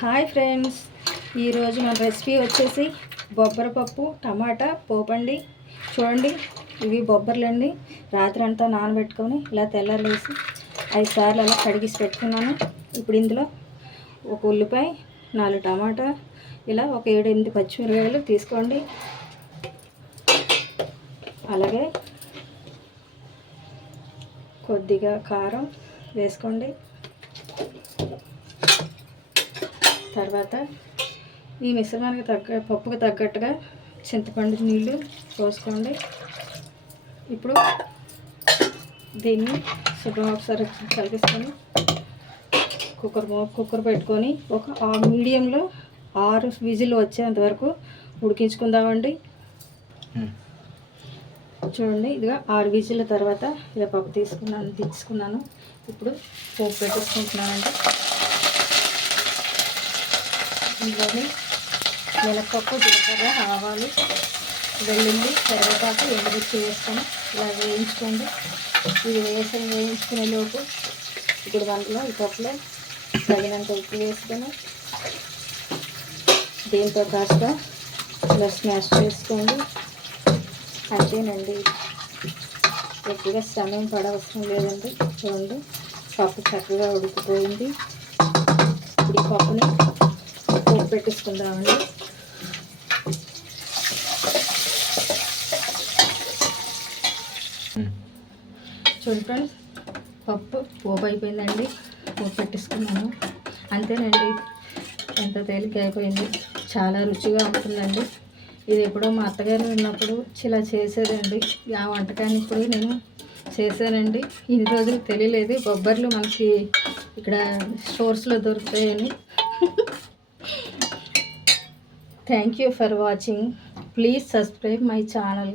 Hi friends, ఈరోజు మన recipe వచ్చేసి బొబ్బర పప్పు టమాటా పోపండి. చూడండి, ఇవి బొబ్బర్లండి. రాత్రి అంతా నానబెట్టుకొని ఇలా తెల్లారేసి 5 సార్లు అలా కడిగిసి పెట్టుకున్నాను. ఇప్పుడు ఇందులో ఒక ఉల్లిపాయ, 4 టమాటా, ఇలా ఒక 7-8 పచ్చిమిరపకాయలు తీసుకోండి. అలాగే కొద్దిగా కారం వేసుకోండి. తర్వాత ఈ మిశ్రమానికి పప్పుకు తగ్గట్టుగా చింతపండు నీళ్ళు పోసుకోండి. ఇప్పుడు దీన్ని శుభ్రంగా ఒకసారి కలిపిస్తాను. కుక్కర్ పెట్టుకొని ఒక మీడియంలో 6 విజిల్ వచ్చేంత వరకు ఉడికించుకుందామండి. చూడండి, ఇదిగా 6 విజిల్ తర్వాత ఇలా పప్పు తీసుకున్నాను. ఇప్పుడు పోపు పెట్టేసుకుంటున్నానండి. ఇందులోని మినపప్పు, జీలకర్ర, ఆవాలు, వెల్లుల్లి, కరివేపాకు, ఎండుమిర్చి వేసుకొని ఇలా వేయించుకోండి. ఇది వేయించుకునే లోపు ఇప్పుడు దాంట్లో ఈ పప్పులో తగినంత ఉప్పు వేసుకొని దీంతో కాస్త ఇలా స్మాష్ చేసుకోండి. అంతేనండి, ఎక్కువగా సమయం పడవసరం లేదండి. చూడండి, పప్పు చక్కగా ఉడికిపోయింది. ఇప్పుడు ఈ పప్పుని పోపు పెట్టేసుకుందామండి. చూడండి ఫ్రెండ్స్, పప్పు పోపు అయిపోయిందండి. పోపు పెట్టేసుకున్నాను. అంతేనండి, ఎంత తేలిక అయిపోయింది. చాలా రుచిగా ఉంటుందండి. ఇది ఎప్పుడో మా అత్తగారు ఉన్నప్పుడు ఇలా చేసేదండి. ఆ వంటకాన్ని ఇప్పుడు నేను చేశానండి. ఇన్ని రోజులు తెలియలేదు బొబ్బర్లు మనకి ఇక్కడ స్టోర్స్లో దొరుకుతాయని. Thank you for watching. Please subscribe my channel.